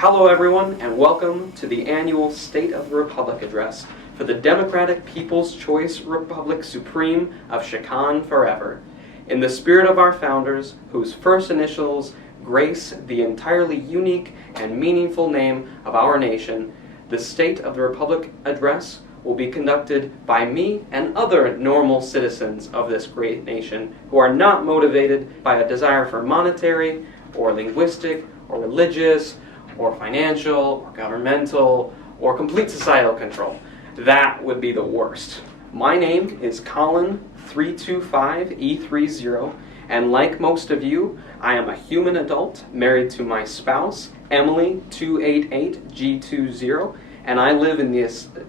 Hello everyone, and welcome to the annual State of the Republic Address for the Democratic People's Choice Republic Supreme of CZCCAN forever. In the spirit of our founders, whose first initials grace the entirely unique and meaningful name of our nation, the State of the Republic Address will be conducted by me and other normal citizens of this great nation who are not motivated by a desire for monetary or linguistic or religious or financial or governmental or complete societal control. That would be the worst. My name is Colin325E30, and like most of you, I am a human adult married to my spouse, Emily288G20, and I live in the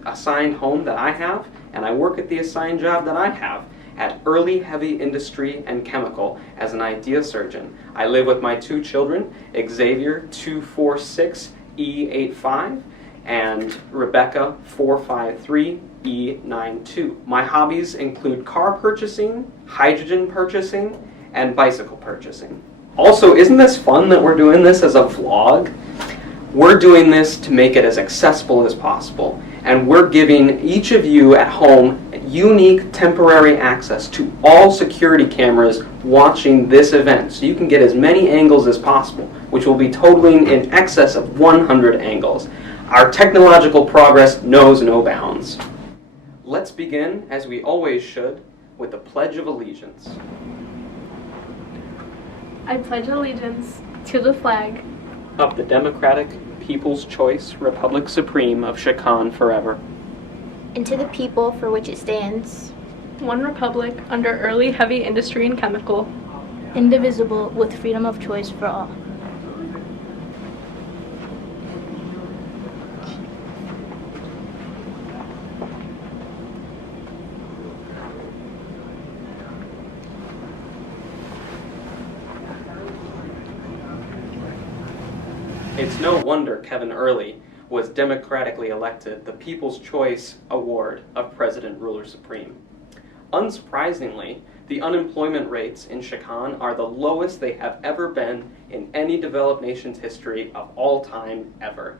assigned home that I have, and I work at the assigned job that I have at Early Heavy Industry and Chemical as an idea surgeon. I live with my two children, Xavier 246E85 and Rebecca 453E92. My hobbies include car purchasing, hydrogen purchasing, and bicycle purchasing. Also, isn't this fun that we're doing this as a vlog? We're doing this to make it as accessible as possible, and we're giving each of you at home unique temporary access to all security cameras watching this event, so you can get as many angles as possible, which will be totaling in excess of 100 angles. Our technological progress knows no bounds. Let's begin, as we always should, with the Pledge of Allegiance. I pledge allegiance to the flag of the Democratic People's Choice Republic Supreme of CZCCAN forever. And to the people for which it stands, one republic under early heavy industry and chemical, indivisible with freedom of choice for all. It's no wonder Kevin Early was democratically elected the People's Choice Award of President Ruler Supreme. Unsurprisingly, the unemployment rates in CZCCAN are the lowest they have ever been in any developed nation's history of all time ever.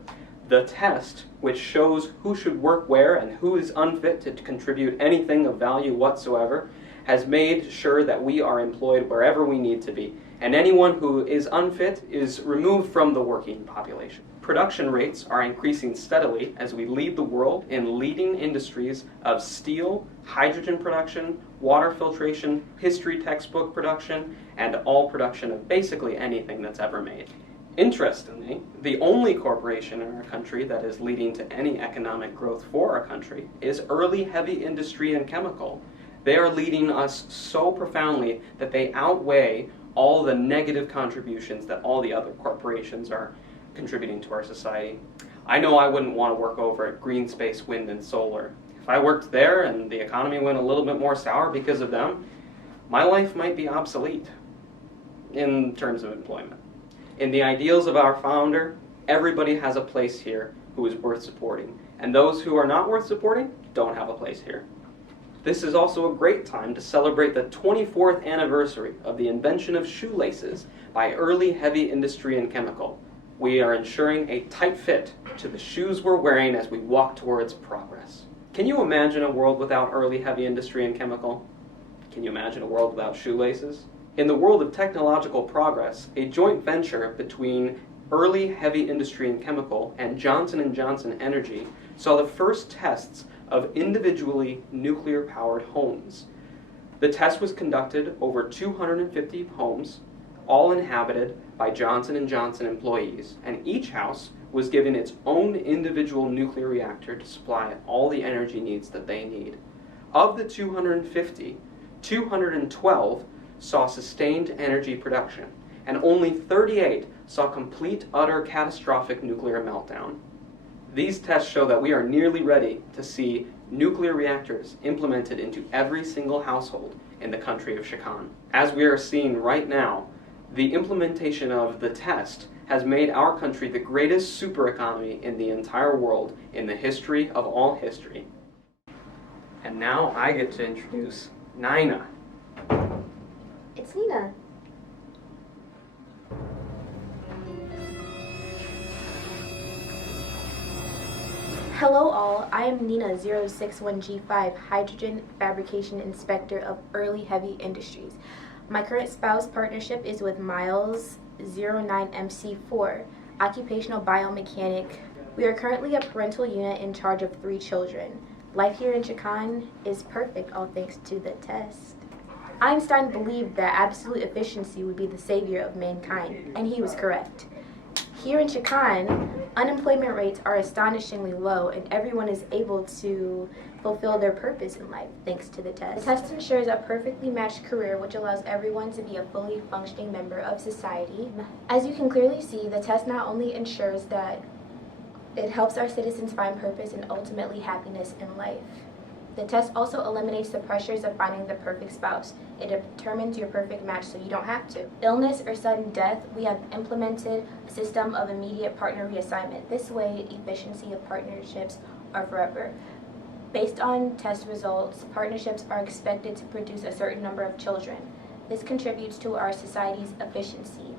The test, which shows who should work where and who is unfit to contribute anything of value whatsoever, has made sure that we are employed wherever we need to be, and anyone who is unfit is removed from the working population. Production rates are increasing steadily as we lead the world in leading industries of steel, hydrogen production, water filtration, history textbook production, and all production of basically anything that's ever made. Interestingly, the only corporation in our country that is leading to any economic growth for our country is Early Heavy Industry and Chemical. They are leading us so profoundly that they outweigh all the negative contributions that all the other corporations are contributing to our society. I know I wouldn't want to work over at Green Space Wind and Solar. If I worked there and the economy went a little bit more sour because of them, my life might be obsolete in terms of employment. In the ideals of our founder, everybody has a place here who is worth supporting, and those who are not worth supporting don't have a place here. This is also a great time to celebrate the 24th anniversary of the invention of shoelaces by Early Heavy Industry and Chemical. We are ensuring a tight fit to the shoes we're wearing as we walk towards progress. Can you imagine a world without Early Heavy Industry and Chemical? Can you imagine a world without shoelaces? In the world of technological progress, a joint venture between Early Heavy Industry and Chemical and Johnson & Johnson Energy saw the first tests of individually nuclear-powered homes. The test was conducted over 250 homes, all inhabited by Johnson & Johnson employees, and each house was given its own individual nuclear reactor to supply all the energy needs that they need. Of the 250, 212 saw sustained energy production, and only 38 saw complete, utter, catastrophic nuclear meltdown. These tests show that we are nearly ready to see nuclear reactors implemented into every single household in the country of CZCCAN. As we are seeing right now, the implementation of the test has made our country the greatest super economy in the entire world in the history of all history. And now I get to introduce Nina. It's Nina. Hello all, I am Nina 061G5, Hydrogen Fabrication Inspector of Early Heavy Industries. My current spouse partnership is with Miles 09MC4, Occupational Biomechanic. We are currently a parental unit in charge of 3 children. Life here in CZCCAN is perfect, all thanks to the test. Einstein believed that absolute efficiency would be the savior of mankind, and he was correct. Here in CZCCAN, unemployment rates are astonishingly low, and everyone is able to fulfill their purpose in life thanks to the test. The test ensures a perfectly matched career which allows everyone to be a fully functioning member of society. As you can clearly see, the test not only ensures that it helps our citizens find purpose and ultimately happiness in life. The test also eliminates the pressures of finding the perfect spouse. It determines your perfect match so you don't have to. Illness or sudden death, we have implemented a system of immediate partner reassignment. This way, efficiency of partnerships are forever. Based on test results, partnerships are expected to produce a certain number of children. This contributes to our society's efficiency.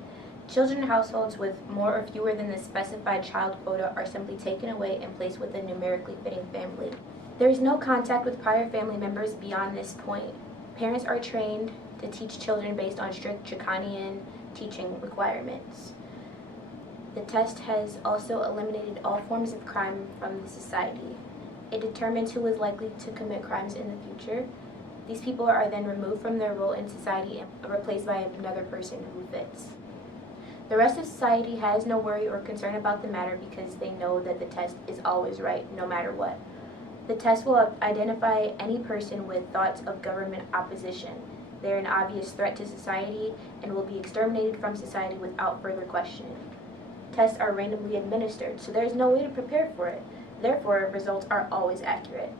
Children in households with more or fewer than the specified child quota are simply taken away and placed with a numerically fitting family. There is no contact with prior family members beyond this point. Parents are trained to teach children based on strict CZCCAN teaching requirements. The test has also eliminated all forms of crime from the society. It determines who is likely to commit crimes in the future. These people are then removed from their role in society and replaced by another person who fits. The rest of society has no worry or concern about the matter because they know that the test is always right, no matter what. The test will identify any person with thoughts of government opposition. They are an obvious threat to society and will be exterminated from society without further questioning. Tests are randomly administered, so there is no way to prepare for it. Therefore, results are always accurate.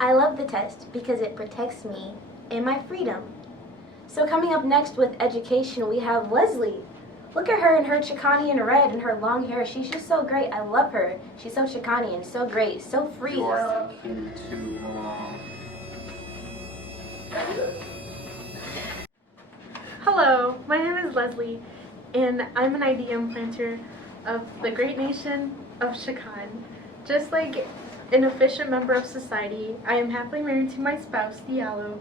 I love the test because it protects me and my freedom. So coming up next with education, we have Leslie. Look at her in her CZCCAN red and her long hair. She's just so great. I love her. She's so CZCCAN, so great, so free. You are thinking too long. Hello, my name is Leslie, and I'm an IDM planter of the great nation of CZCCAN. Just like an efficient member of society, I am happily married to my spouse, Diallo,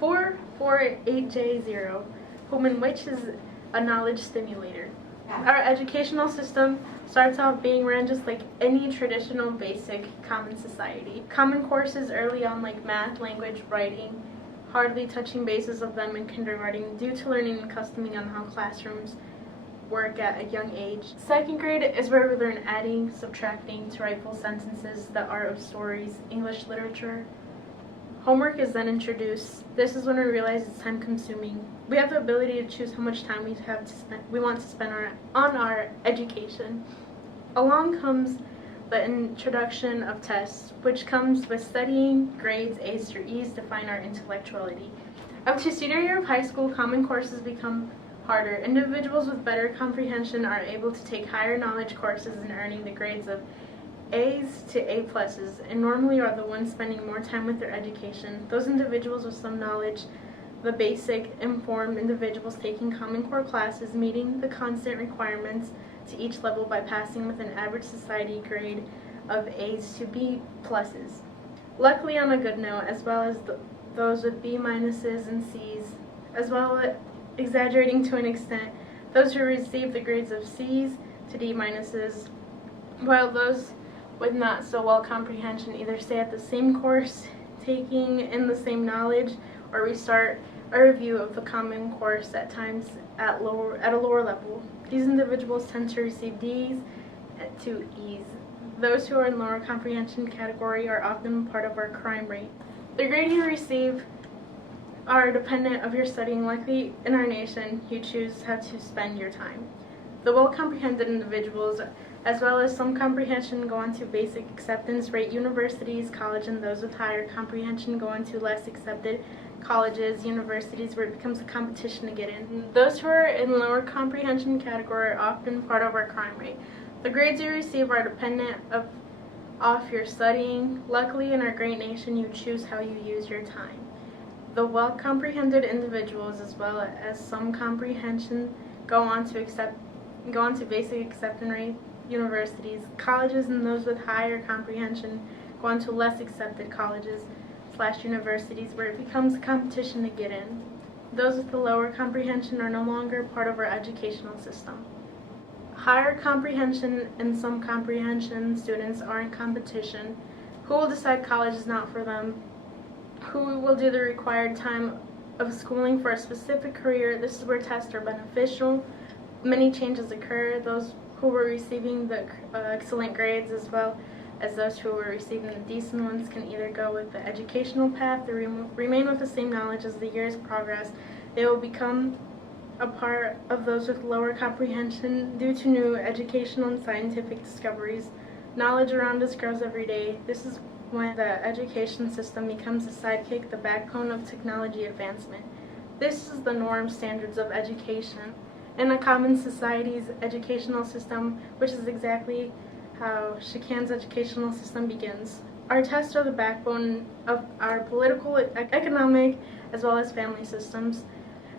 448J0, whom in which is a knowledge stimulator. Our educational system starts off being ran just like any traditional basic common society. Common courses early on like math, language, writing, hardly touching bases of them in kindergarten due to learning and accustoming on how classrooms work at a young age. Second grade is where we learn adding, subtracting to write full sentences, the art of stories, English literature. Homework is then introduced. This is when we realize it's time consuming. We have the ability to choose how much time we want to spend on our education. Along comes the introduction of tests, which comes with studying, grades, A's through E's, define our intellectuality. Up to senior year of high school, common courses become harder. Individuals with better comprehension are able to take higher knowledge courses and earning the grades of A's to A+, and normally are the ones spending more time with their education. Those individuals with some knowledge, the basic, informed individuals taking Common Core classes, meeting the constant requirements to each level by passing with an average society grade of A's to B+. Luckily on a good note, as well as those with B- and C's, as well as exaggerating to an extent, those who receive the grades of C's to D-, while those with not so well comprehension either stay at the same course, taking in the same knowledge, or we start a review of the common course at times at a lower level. These individuals tend to receive D's to E's. Those who are in lower comprehension category are often part of our crime rate. The grade you receive are dependent of your studying. Likely in our nation, you choose how to spend your time. The well-comprehended individuals, as well as some comprehension, go on to basic acceptance rate universities, college, and those with higher comprehension go on to less accepted colleges, universities, where it becomes a competition to get in. Those who are in lower comprehension category are often part of our crime rate. The grades you receive are dependent off your studying. Luckily, in our great nation, you choose how you use your time. The well-comprehended individuals, as well as some comprehension, go on to basic acceptance rate universities. Colleges and those with higher comprehension go on to less accepted colleges / universities, where it becomes a competition to get in. Those with the lower comprehension are no longer part of our educational system. Higher comprehension and some comprehension students are in competition. Who will decide college is not for them? Who will do the required time of schooling for a specific career? This is where tests are beneficial. Many changes occur. Those who were receiving the excellent grades, as well as those who were receiving the decent ones, can either go with the educational path or remain with the same knowledge. As the years progress, they will become a part of those with lower comprehension due to new educational and scientific discoveries. Knowledge around us grows every day. This is when the education system becomes the sidekick, the backbone of technology advancement. This is the norm standards of education in a common society's educational system, which is exactly how CZCCAN's educational system begins. Our tests are the backbone of our political, economic, as well as family systems.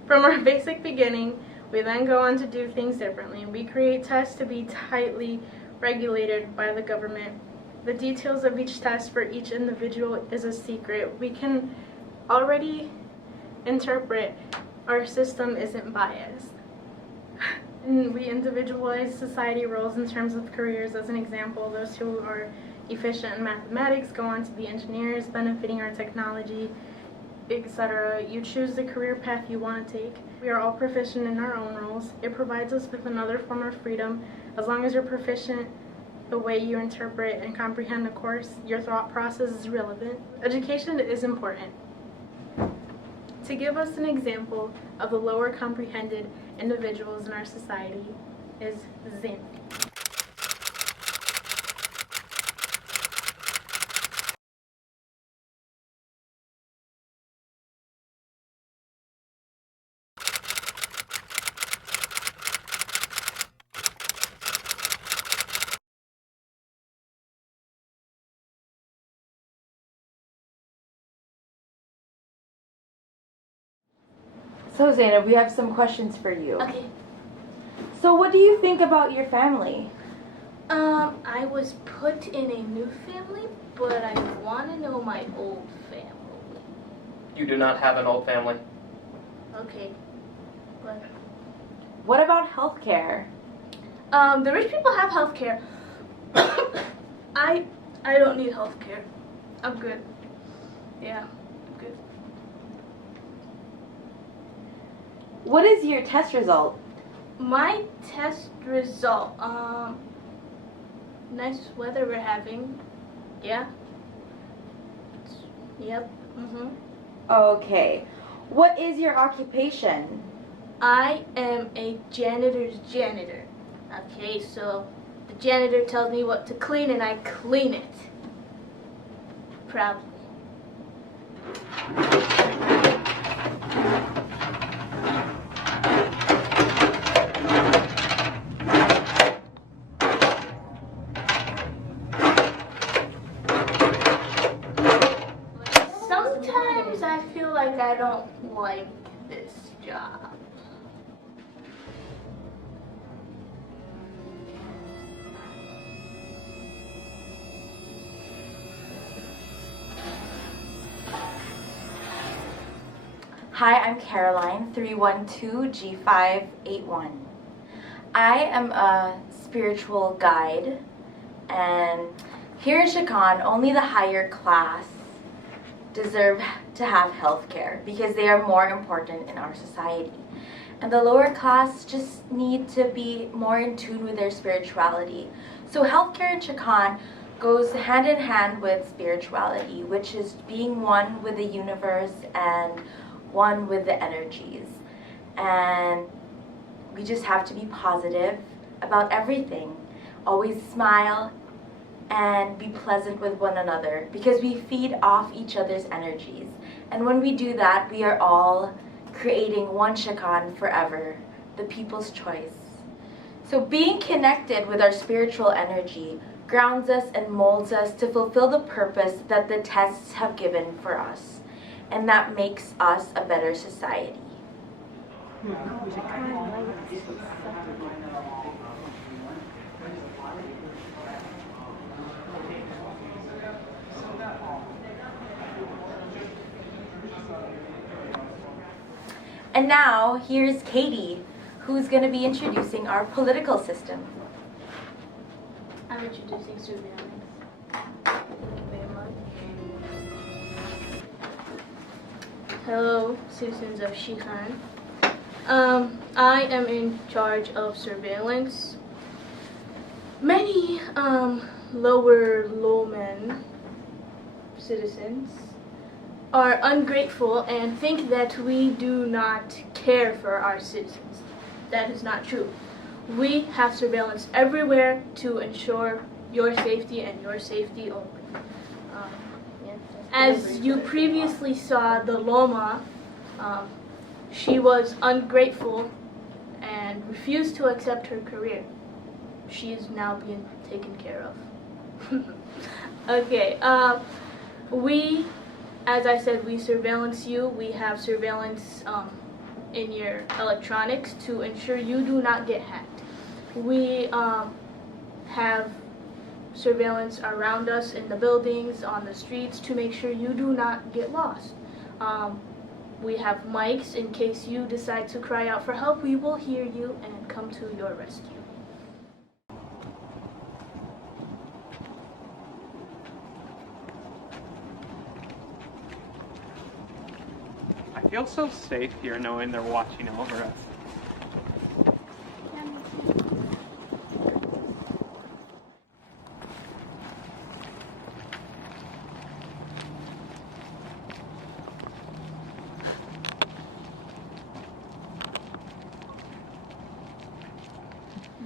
From our basic beginning, we then go on to do things differently. We create tests to be tightly regulated by the government. The details of each test for each individual is a secret. We can already interpret our system isn't biased. And we individualize society roles in terms of careers. As an example, those who are efficient in mathematics go on to be engineers, benefiting our technology, etc. You choose the career path you want to take. We are all proficient in our own roles. It provides us with another form of freedom. As long as you're proficient, the way you interpret and comprehend a course, your thought process is relevant. Education is important. To give us an example of the lower comprehended individuals in our society is Zin. So Zainab, we have some questions for you. Okay. So what do you think about your family? I was put in a new family, but I want to know my old family. You do not have an old family. Okay. But, What about healthcare? the rich people have health care. I don't need health care. I'm good. Yeah, I'm good. What is your test result? My test result, nice weather we're having. Yeah. Yep. Okay. What is your occupation? I am a janitor's janitor. Okay, so the janitor tells me what to clean and I clean it. Proudly. Sometimes I feel like I don't like this job. Hi, I'm Caroline, 312G581. I am a spiritual guide, and here in CZCCAN, only the higher class deserve to have health care because they are more important in our society. And the lower class just need to be more in tune with their spirituality. So healthcare in CZCCAN goes hand in hand with spirituality, which is being one with the universe and one with the energies. And we just have to be positive about everything. Always smile and be pleasant with one another, because we feed off each other's energies. And when we do that, we are all creating one CZCCAN forever, the people's choice. So being connected with our spiritual energy grounds us and molds us to fulfill the purpose that the tests have given for us. And that makes us a better society. And now, here's Katie, who's going to be introducing our political system. I'm introducing surveillance. Thank you very much. Hello, citizens of CZCCAN. I am in charge of surveillance. Many lowmen citizens are ungrateful and think that we do not care for our citizens. That is not true. We have surveillance everywhere to ensure your safety and your safety only. As you previously saw, the Loma, she was ungrateful and refused to accept her career. She is now being taken care of. Okay, we, as I said, we surveillance you. We have surveillance in your electronics to ensure you do not get hacked. We have surveillance around us in the buildings, on the streets, to make sure you do not get lost. We have mics in case you decide to cry out for help. We will hear you and come to your rescue. I feel so safe here knowing they're watching over us.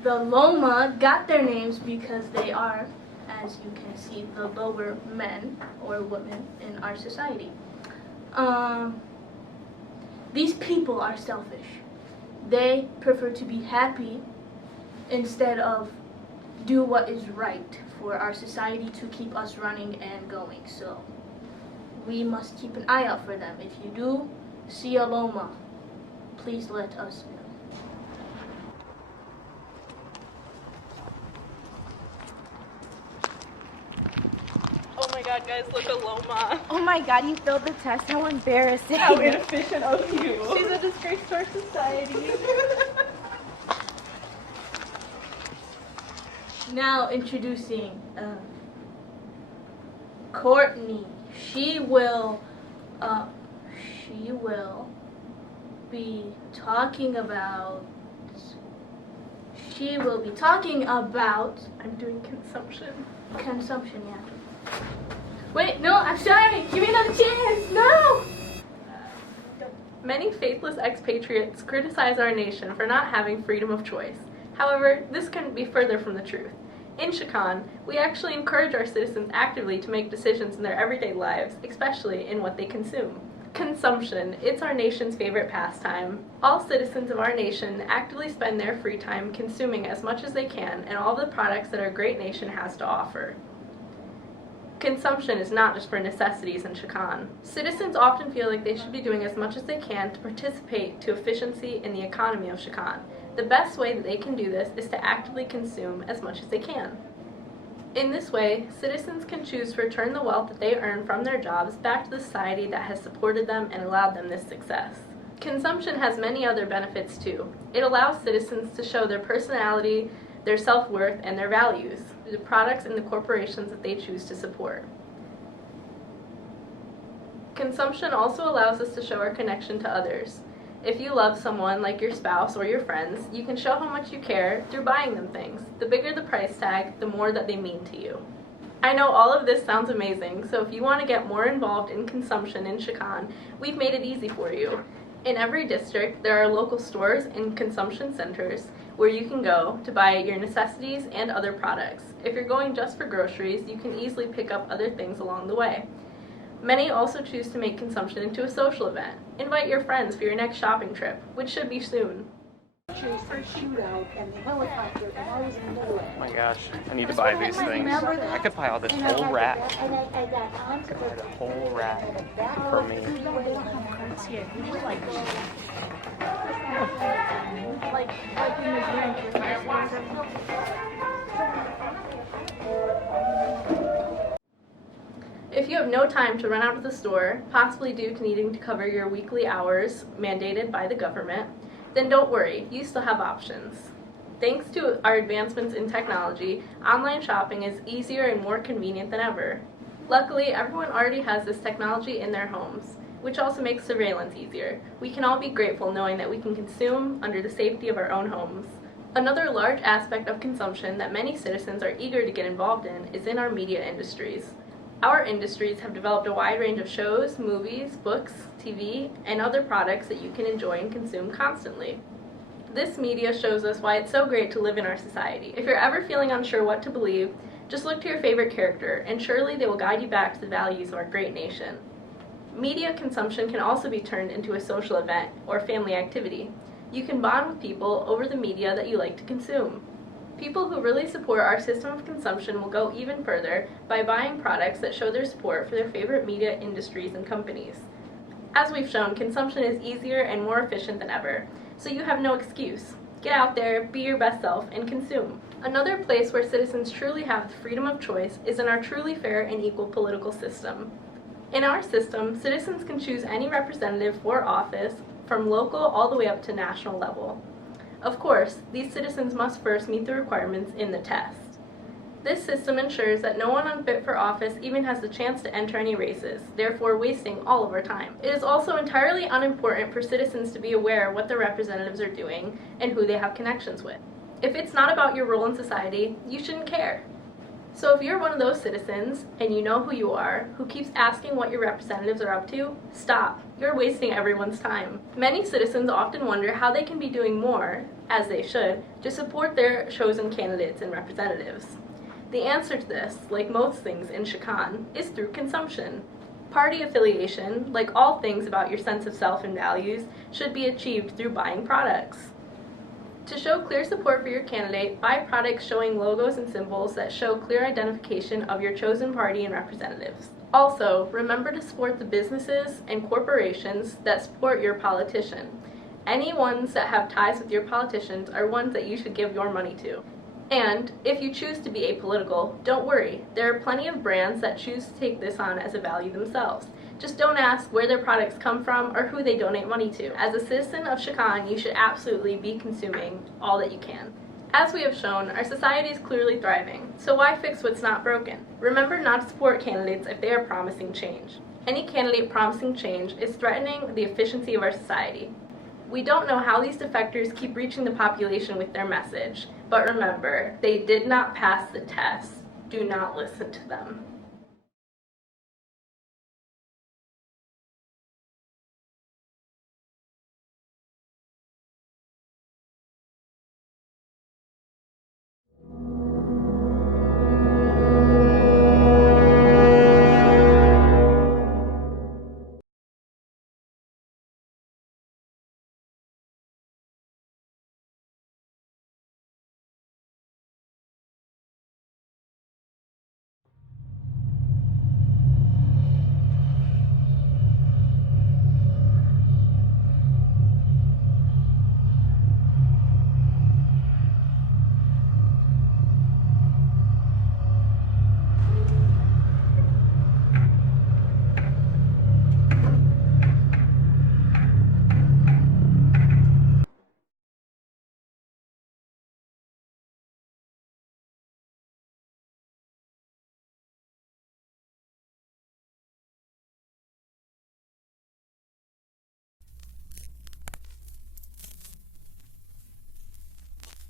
The Loma got their names because they are, as you can see, the lower men or women in our society. These people are selfish. They prefer to be happy instead of do what is right for our society to keep us running and going. So we must keep an eye out for them. If you do see a Loma, please let us know. Oh my god, guys, look at Loma. Oh my god, you failed the test. How embarrassing. How inefficient of you. She's a disgrace to our society. Now introducing Courtney. She will be talking about. I'm doing consumption. Consumption, yeah. Wait, no, I'm sorry. Give me another chance. No. Many faithless expatriates criticize our nation for not having freedom of choice. However, this couldn't be further from the truth. In CZCCAN, we actually encourage our citizens actively to make decisions in their everyday lives, especially in what they consume. Consumption, it's our nation's favorite pastime. All citizens of our nation actively spend their free time consuming as much as they can and all the products that our great nation has to offer. Consumption is not just for necessities in CZCCAN. Citizens often feel like they should be doing as much as they can to participate to efficiency in the economy of CZCCAN. The best way that they can do this is to actively consume as much as they can. In this way, citizens can choose to return the wealth that they earn from their jobs back to the society that has supported them and allowed them this success. Consumption has many other benefits too. It allows citizens to show their personality, their self-worth, and their values through the products and the corporations that they choose to support. Consumption also allows us to show our connection to others. If you love someone like your spouse or your friends, you can show how much you care through buying them things. The bigger the price tag, the more that they mean to you. I know all of this sounds amazing, so if you want to get more involved in consumption in CZCCAN, we've made it easy for you. In every district, there are local stores and consumption centers where you can go to buy your necessities and other products. If you're going just for groceries, you can easily pick up other things along the way. Many also choose to make consumption into a social event. Invite your friends for your next shopping trip, which should be soon. Oh my gosh, I need to buy these things. I could buy all this whole rack. I could buy the whole rack for me. If you have no time to run out of the store, possibly due to needing to cover your weekly hours mandated by the government, then don't worry, you still have options. Thanks to our advancements in technology, online shopping is easier and more convenient than ever. Luckily, everyone already has this technology in their homes, which also makes surveillance easier. We can all be grateful knowing that we can consume under the safety of our own homes. Another large aspect of consumption that many citizens are eager to get involved in is in our media industries. Our industries have developed a wide range of shows, movies, books, TV, and other products that you can enjoy and consume constantly. This media shows us why it's so great to live in our society. If you're ever feeling unsure what to believe, just look to your favorite character, and surely they will guide you back to the values of our great nation. Media consumption can also be turned into a social event or family activity. You can bond with people over the media that you like to consume. People who really support our system of consumption will go even further by buying products that show their support for their favorite media industries and companies. As we've shown, consumption is easier and more efficient than ever, so you have no excuse. Get out there, be your best self, and consume. Another place where citizens truly have the freedom of choice is in our truly fair and equal political system. In our system, citizens can choose any representative for office from local all the way up to national level. Of course, these citizens must first meet the requirements in the test. This system ensures that no one unfit for office even has the chance to enter any races, therefore wasting all of our time. It is also entirely unimportant for citizens to be aware of what their representatives are doing and who they have connections with. If it's not about your role in society, you shouldn't care. So if you're one of those citizens, and you know who you are, who keeps asking what your representatives are up to, stop. You're wasting everyone's time. Many citizens often wonder how they can be doing more, as they should, to support their chosen candidates and representatives. The answer to this, like most things in CZCCAN, is through consumption. Party affiliation, like all things about your sense of self and values, should be achieved through buying products. To show clear support for your candidate, buy products showing logos and symbols that show clear identification of your chosen party and representatives. Also, remember to support the businesses and corporations that support your politician. Any ones that have ties with your politicians are ones that you should give your money to. And if you choose to be apolitical, don't worry. There are plenty of brands that choose to take this on as a value themselves. Just don't ask where their products come from or who they donate money to. As a citizen of CZCCAN, you should absolutely be consuming all that you can. As we have shown, our society is clearly thriving, so why fix what's not broken? Remember not to support candidates if they are promising change. Any candidate promising change is threatening the efficiency of our society. We don't know how these defectors keep reaching the population with their message, but remember, they did not pass the test. Do not listen to them.